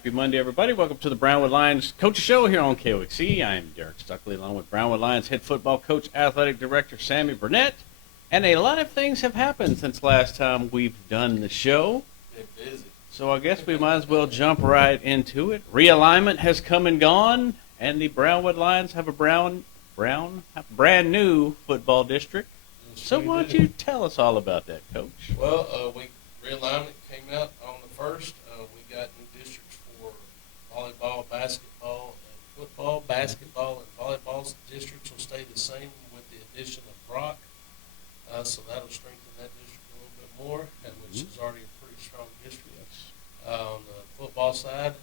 Happy Monday, everybody. Welcome to the Brownwood Lions Coach Show here on KOXE. I'm Derek Stuckley, along with Brownwood Lions head football coach, athletic director Sammy Burnett. And a lot of things have happened since last time we've done the show. Been busy. So I guess we might as well jump right into it. Realignment has come and gone, and the Brownwood Lions have a brand new football district. So why don't you tell us all about that, Coach? Well, realignment came out on the 1st. We got new districts for volleyball, basketball, and football. Basketball and volleyball districts will stay the same with the addition of Brock. So that'll strengthen that district a little bit more, which is already a pretty strong district. On the football side,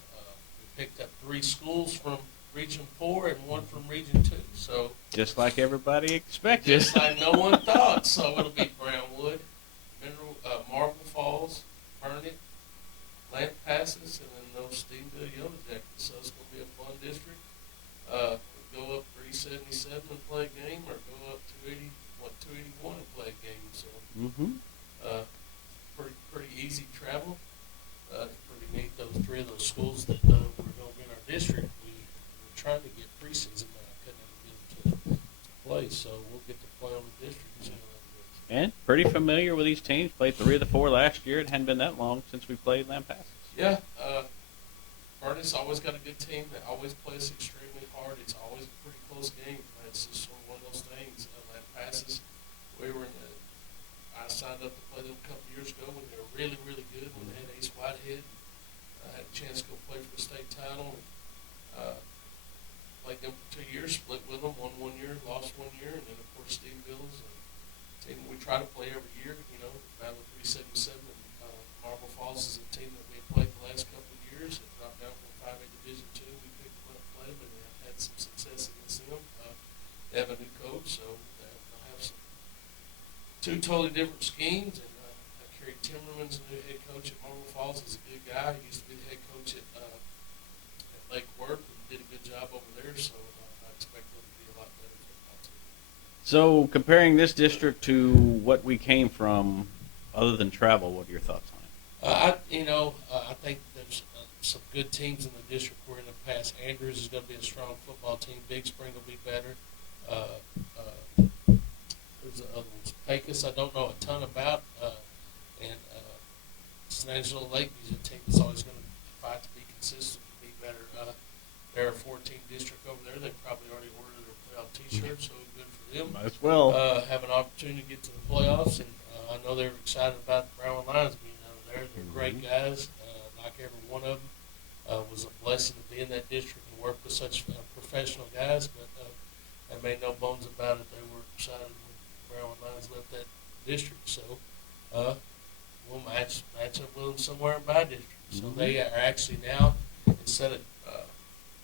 we picked up 3 schools from Region 4 and 1 from Region 2. So just like everybody expected. Just like no one thought. So it'll be Brownwood, Marble Falls, Burnett, Lampasas, and then those Stevensville Yellow Jackets. So it's going to be a fun district. Go up 377 and play a game, or go up 281 and play a game. So pretty easy travel. It's pretty neat. Those 3 of those schools that were going to be in our district, we were trying to get preseason, but I couldn't ever get them to play. So we'll get to play on the district and see how that goes. And pretty familiar with these teams. Played 3 of the 4 last year. It hadn't been that long since we played Lampasas. Yeah. Burnett's always got a good team. They always play us extremely hard. It's always a pretty close game. It's just sort of one of those things. Lampasas, I signed up to play them a couple years ago when they were really, really good, when they had Ace Whitehead. I had a chance to go play for the state title. Played them for 2 years, split with them, won 1 year, lost 1 year, and then, of course, Stevensville's a team we try to play every year. Battle 377 and Marble Falls is a team that we had played the last couple of years. It dropped down from 5A Division II. We picked them up and played them, and they have had some success against them. They have a new coach, so they'll have some 2 totally different schemes. And Kerry Timmerman's the new head coach at Marble Falls. He's a good guy. He used to be the head coach at Lake Worth and did a good job over there. So I expect them to be a lot better football team. So comparing this district to what we came from, other than travel, what are your thoughts on it? I think there's some good teams in the district we're in the past. Andrews is going to be a strong football team. Big Spring will be better. There's the other ones. Pecos, I don't know a ton about. And San Angelo Lake is a team that's always going to fight to be consistent and be better. They're a 14 district over there. They probably already ordered their playoff T-shirts, so good for them. Might as well. Have an opportunity to get to the playoffs, and I know they're excited about the Brownwood Lions being over there. They're great guys. Like every one of them, was a blessing to be in that district and work with such professional guys. But I made no bones about it. They were excited when Brownwood Lions left that district. So we'll match up with them somewhere in my district. So they are actually now, instead of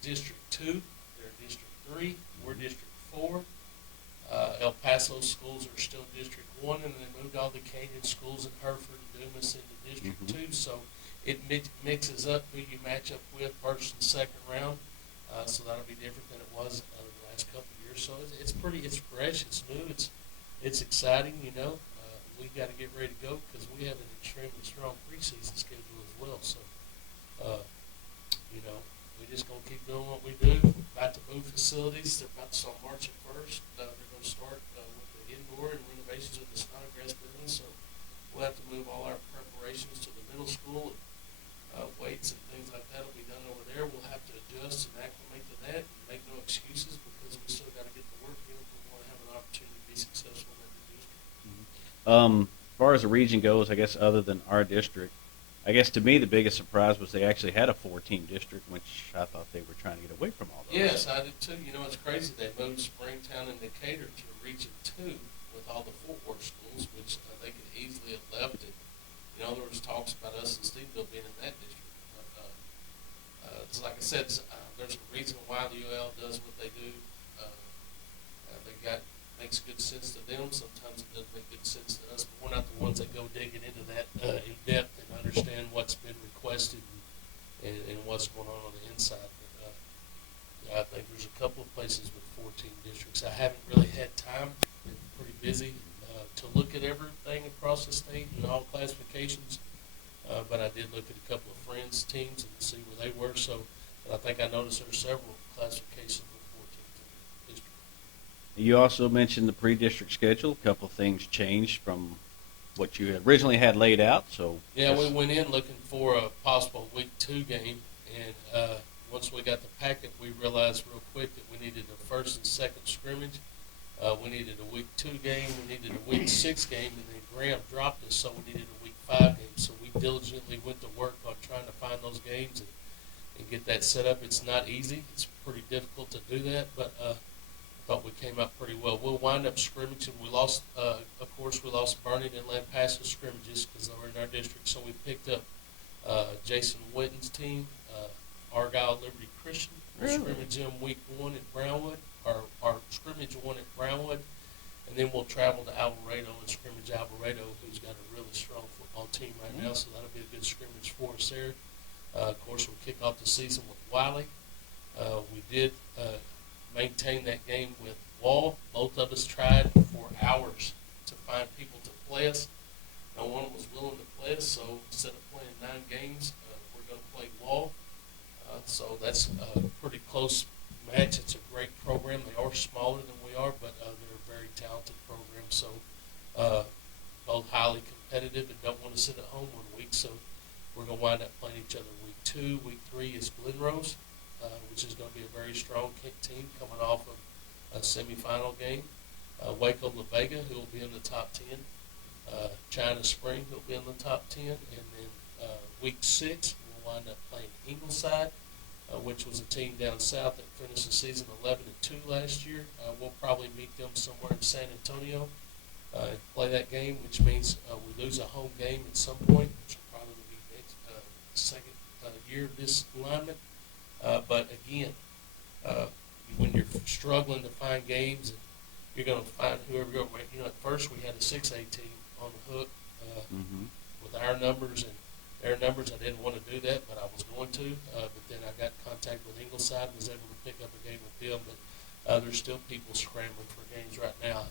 District 2, they're District 3. We're District 4. El Paso schools are still District 1, and they moved all the Canyon schools in Hereford and Dumas into District 2. So it mixes up who you match up with first and second round. So that'll be different than it was the last couple of years. So it's fresh, it's new, it's exciting. We got to get ready to go because we have an extremely strong preseason schedule as well. So, we're just going to keep doing what we do. About to move facilities. They're about to start March 1st. They're going to start with the indoor and renovations of the Snodgrass building. So we'll have to move all our preparations to the middle school. And weights and things like that will be done over there. We'll have to adjust and acclimate to that and make no excuses because we still got to get the work in if we want to have an opportunity to be successful in that district. As far as the region goes, I guess other than our district, I guess to me the biggest surprise was they actually had a 4-team district, which I thought they were trying to get away from all those. Yes, I did too. It's crazy. They moved Springtown and Decatur to Region 2 with all the Fort Worth schools, which they could easily have left it. There was talks about us and Stevensville being in that district. But like I said, there's a reason why the UL does what they do. Makes good sense to them. Sometimes it doesn't make good sense to us, but we're not the ones that go digging into that in depth and understand what's been requested and what's going on the inside. But I think there's a couple of places with 14 districts. I haven't really had time. Been pretty busy to look at everything across the state and all classifications. but I did look at a couple of friends' teams and see where they were. So I think I noticed there were several classifications with 4 teams in the district. You also mentioned the pre-district schedule. A couple of things changed from what you originally had laid out. So yeah, we went in looking for a possible week 2 game, and once we got the packet, we realized real quick that we needed a first and second scrimmage. We needed a week 2 game. We needed a week 6 game, and then Graham dropped us, so we needed a week 5 game. So we diligently went to work on trying to find those games and get that set up. It's not easy. It's pretty difficult to do that, but I thought we came out pretty well. We'll wind up scrimmaging. We lost, of course, we lost Vernon and Lampasas scrimmages because they were in our district. So we picked up Jason Witten's team, Argyle Liberty Christian. We'll scrimmage them week 1 at Brownwood, or scrimmage 1 at Brownwood, and then we'll travel to Alvarado and scrimmage Alvarado, who's got a really strong football team right now. So that'll be a good scrimmage for us there. Of course, we'll kick off the season with Wiley. We did maintain that game with Wall. Both of us tried for hours to find people to play us. No one was willing to play us, so instead of playing 9 games, we're going to play Wall. So that's a pretty close match. It's a great program. They are smaller than we are, but they're a very talented program. So both highly competitive and don't want to sit at home 1 week. So we're going to wind up playing each other week 2. Week 3 is Glenrose, which is going to be a very strong team coming off of a semifinal game. Waco La Vega, who will be in the top 10. China Spring, who will be in the top 10. And then week 6, we'll wind up playing Ingleside, which was a team down south that finished the season 11-2 last year. We'll probably meet them somewhere in San Antonio and play that game, which means we lose a home game at some point, which will probably be next second year of this alignment. But again, when you're struggling to find games, and you're going to find whoever you're. You know, at first we had a 6A team on the hook with our numbers and their numbers. I didn't want to do that, but I was going to. But then I got in contact with Ingleside and was able to pick up a game with them. But there's still people scrambling for games right now.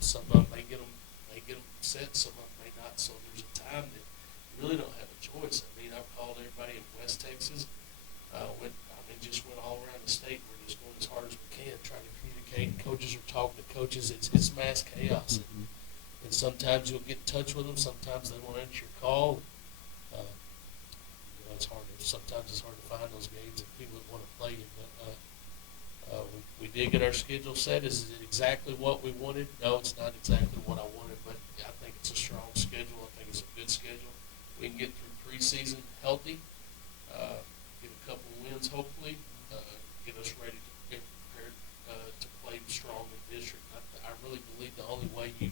Some of them may get them set, some of them may not. So there's a time that you really don't have a choice. I mean, I've called everybody in West Texas. Just went all around the state. We're just going as hard as we can, trying to communicate. Coaches are talking to coaches. It's mass chaos. And sometimes you'll get in touch with them. Sometimes they won't answer your call. It's hard. Sometimes it's hard to find those games and people that want to play you. But we did get our schedule set. Is it exactly what we wanted? No, it's not exactly what I wanted. But I think it's a strong schedule. I think it's a good schedule. We can get through preseason healthy. Get a couple of wins, hopefully, get us ready to get prepared to play strong in district. I really believe the only way you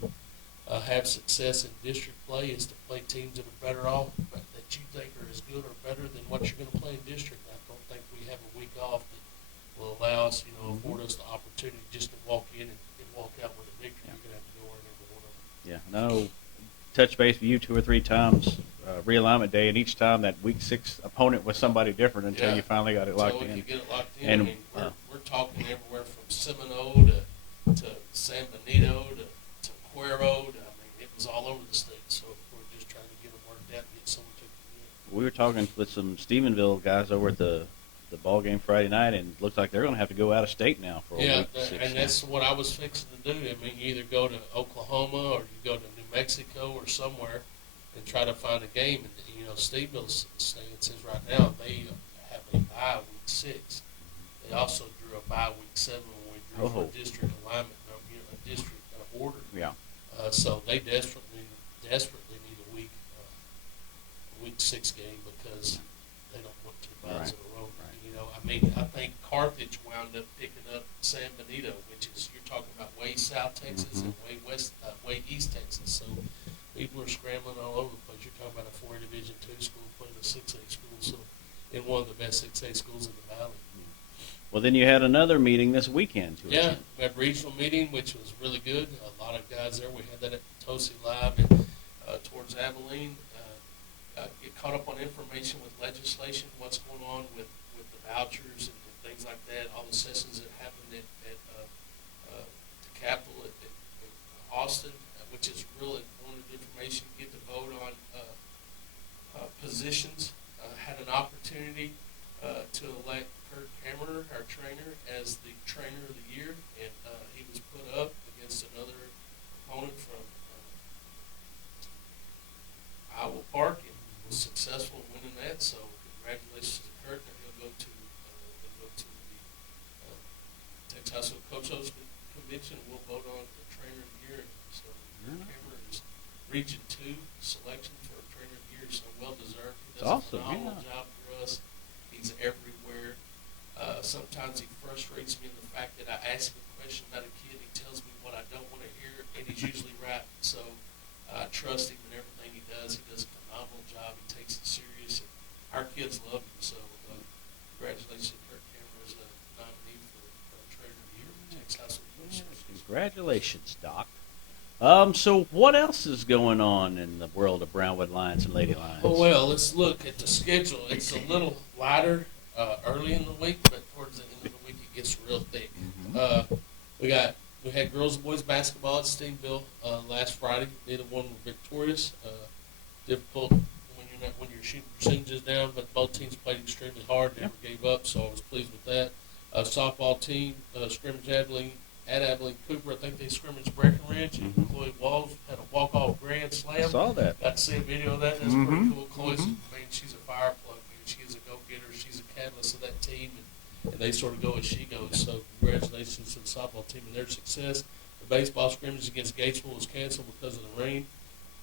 have success in district play is to play teams that are better off, but that you think are as good or better than what you're going to play in district. I don't think we have a week off that will allow us, afford us the opportunity just to walk in and walk out with a victory. You're going to have to go in every one of them. Yeah, no. Touch base with you 2 or 3 times realignment day, and each time that week 6 opponent was somebody different until you finally got it locked in. You get it locked in. And, I mean, we're talking everywhere from Seminole to San Benito to Cuero. I mean, it was all over the state. So we're just trying to get them worked out and get someone to come in. We were talking with some Stephenville guys over at the ball game Friday night, and it looks like they're going to have to go out of state now for a week 6. And that's what I was fixing to do. I mean, you either go to Oklahoma or you go to New Mexico or somewhere and try to find a game. And Steveville's stance is right now they have a bye week 6. They also drew a bye week 7 when we drew for district alignment, a district order. Yeah. So they desperately need a week 6 game because they don't want 2 byes in a row. Right. I think Carthage wound up picking up San Benito, which is you're talking about way South Texas and way East Texas. So people are scrambling all over the place. You're talking about a 4A Division II school playing a 6A school, so in one of the best 6A schools in the valley. Well, then you had another meeting this weekend. We had a regional meeting, which was really good. A lot of guys there. We had that at Potosi Live and towards Abilene. Get caught up on information with legislation, what's going on with the vouchers and things like that, all the sessions that happened at the Capitol at Austin, which is really important information. Get to vote on positions. Had an opportunity to elect Kurt Cameron, our trainer, as the trainer of the year, and he was put up against another opponent from Iowa Park and was successful in winning that. So congratulations to Kurt. Now he'll go to the Texas High School Coaches Convention. We'll vote on the trainer of the year. So Kurt Cameron is Region 2 selection for trainer of the year. So well deserved. He does a phenomenal job for us. He's everywhere. Sometimes he frustrates me in the fact that I ask him a question about a kid, he tells me what I don't want to hear, and he's usually right. So I trust him in everything he does. He does a phenomenal job. He takes it serious. And our kids love him. So congratulations to Kurt Cameron as a nominee for trainer of the year for Texas High School Coaches. Congratulations, Doc. So what else is going on in the world of Brownwood Lions and Lady Lions? Oh, well, let's look at the schedule. It's a little lighter early in the week, but towards the end of the week it gets real thick. We had girls and boys basketball at Steenville last Friday. Neither one were victorious. Difficult when your shooting percentages down, but both teams played extremely hard. Never gave up, so I was pleased with that. Softball team scrimmage at Abilene Cooper. I think they scrimmaged Breckenridge, and Chloe Walls had a walk-off grand slam. I saw that. Got to see a video of that. That's pretty cool. Chloe's, she's a fire plug. She is a go-getter. She's a catalyst of that team, and they sort of go as she goes. So congratulations to the softball team and their success. The baseball scrimmage against Gatesville was canceled because of the rain.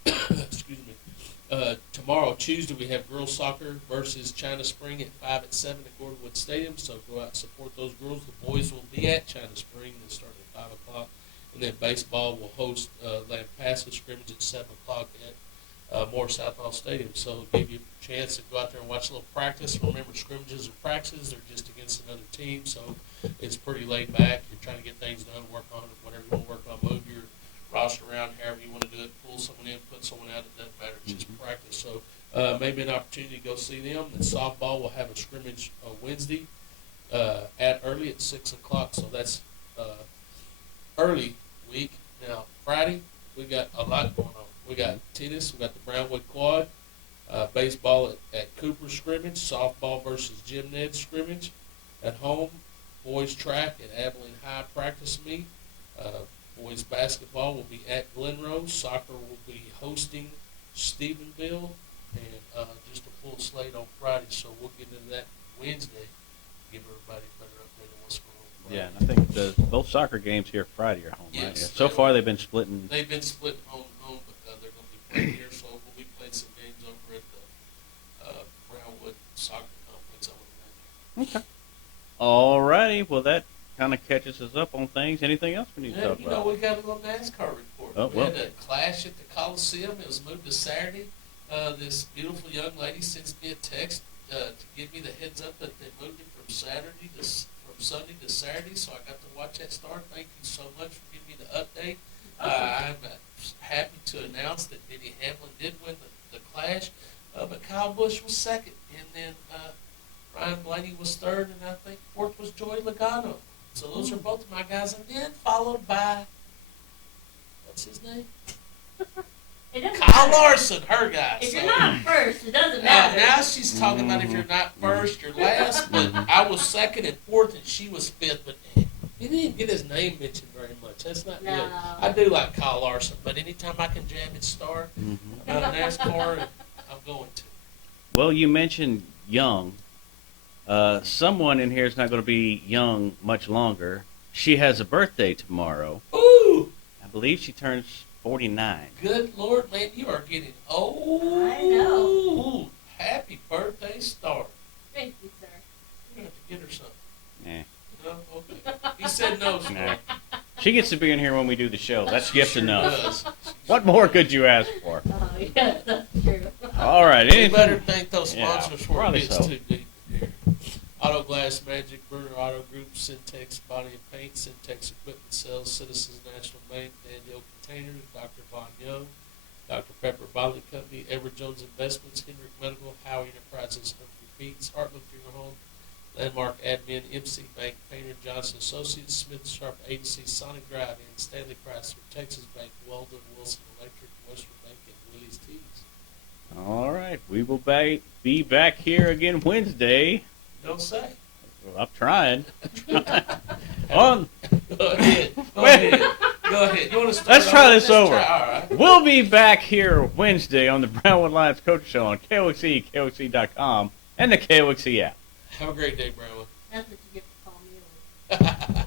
Excuse me. Tomorrow, Tuesday, we have girls soccer versus China Spring at 5 at 7 at Gordonwood Stadium. So go out and support those girls. The boys will be at China Spring. They start at 5 o'clock. And then baseball will host Lampasas scrimmage at 7 o'clock at Moore Southall Stadium. So give you a chance to go out there and watch a little practice. Remember, scrimmages are practices. They're just against another team. So it's pretty laid back. You're trying to get things done, work on it, whatever you want to work on, move your roster around however you want to do it, pull someone in, put someone out, it doesn't matter, it's just practice. So maybe an opportunity to go see them. And softball will have a scrimmage Wednesday at early at 6 o'clock, so that's early week. Now Friday we got a lot going on. We got tennis, we got the Brownwood Quad, baseball at Cooper scrimmage, softball versus Jim Ned scrimmage at home, boys track at Abilene High practice meet. Boys basketball will be at Glenrose. Soccer will be hosting Stephenville, and just a full slate on Friday. So we'll get into that Wednesday, give everybody a better update on what's going on Friday. Yeah, and I think both soccer games here Friday are home, right? Yes, Yeah. So far they've been splitting. They've been split home, but they're going to be playing here. So we'll be playing some games over at the Brownwood Soccer Complex, I would imagine. Okay. All righty. Well, that kind of catches us up on things. Anything else we need to talk about? We got a little NASCAR report. Oh, we had a clash at the Coliseum. It was moved to Saturday. This beautiful young lady sends me a text to give me the heads up that they moved it from Sunday to Saturday, so I got to watch that start. Thank you so much for giving me the update. I'm happy to announce that Denny Hamlin did win the clash, but Kyle Busch was second, and then Ryan Blaney was third, and I think fourth was Joey Logano. So those are both of my guys, and then followed by, what's his name? Kyle Larson, her guy. If so, you're not first, it doesn't matter. now she's talking about if you're not first, you're last. But I was second and fourth, and she was fifth. But he didn't get his name mentioned very much. That's not good. I do like Kyle Larson, but anytime I can jam his star, NASCAR, I'm going to. Well, you mentioned young. Someone in here is not going to be young much longer. She has a birthday tomorrow. Ooh! I believe she turns 49. Good Lord, man, you are getting old. I know. Happy birthday, Star. Thank you, sir. You're going to have to get her something. Yeah. No? Okay. He said no, Star. Nah. She gets to be in here when we do the show. That's gift Sure enough. does. What more could you ask for? Oh, yes, that's true. All right. We Anything? better thank those Yeah, sponsors before it probably gets so. too deep here. Auto Glass Magic, Burner Auto Group, Syntex Body and Paint, Syntex Equipment Sales, Citizens National Bank, Dan Hill Containers, Dr. Von Young, Dr. Pepper Bottling Company, Edward Jones Investments, Hendrick Medical, Howie Enterprises, Humphrey Beats, Heartland Funeral Home, Landmark Admin, MC Bank, Painter Johnson Associates, Smith Sharp Agency, Sonic Drive, and Stanley Chrysler, Texas Bank, Weldon, Wilson Electric, Western Bank, and Willie's Teas. All right. right. We will be back here again Wednesday. Don't say. Well, I'm trying. On. Go ahead. Go Wait. ahead. Go ahead. You want to start? Let's try this over. All right. We'll be back here Wednesday on the Brownwood Lions Coach Show on KOXE, KOXE.com, and the KOXE app. Have a great day, Brownwood. That's what you get to call me.